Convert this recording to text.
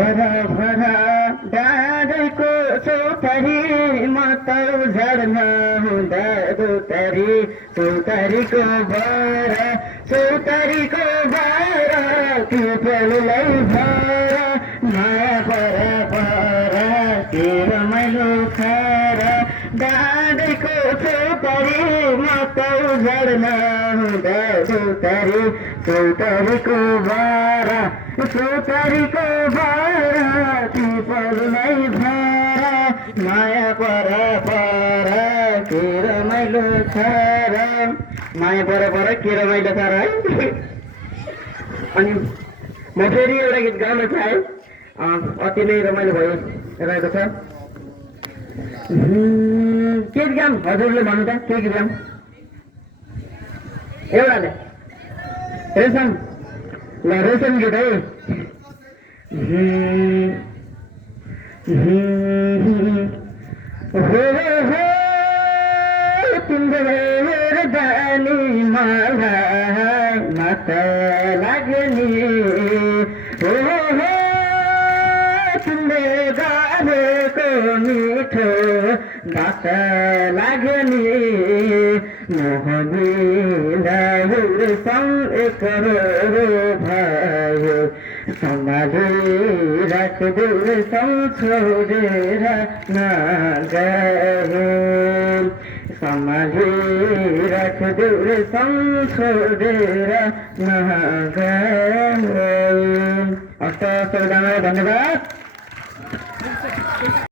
भरा भरा डाँडैको चौतारी मतौ झर्ना हुँदा चौतारीको भरा चौतारीको भरा पिपललाई भरा माया परा परा के रमाइलो खारा डाँडैको चौतारी मतौ झर्ना हुँदा चौतारीको भरा चौतारीको भरा पिपललाई भरा माया परा परा के रमाइलो छारा माया परा परा के रमाइलो छारा है। अनि म फेरि एउटा गीत गाउन चाहे अति नै रमाइलो भइरहेको छ। के गीत गाउँ हजुरले भन्नु त के गीत गाउँ एउटाले रेशम ल रेशम गीत है। तिम्रो जानी मलाई माता लाग्ने तिम्रो गालेको मिठो बात लाग्ने मोहनीलाई एक भयो सम्हाली राख्दै छोडेर नगयो सम्हाली राख्दै छोडेर नगयो। हस्त धन्यवाद।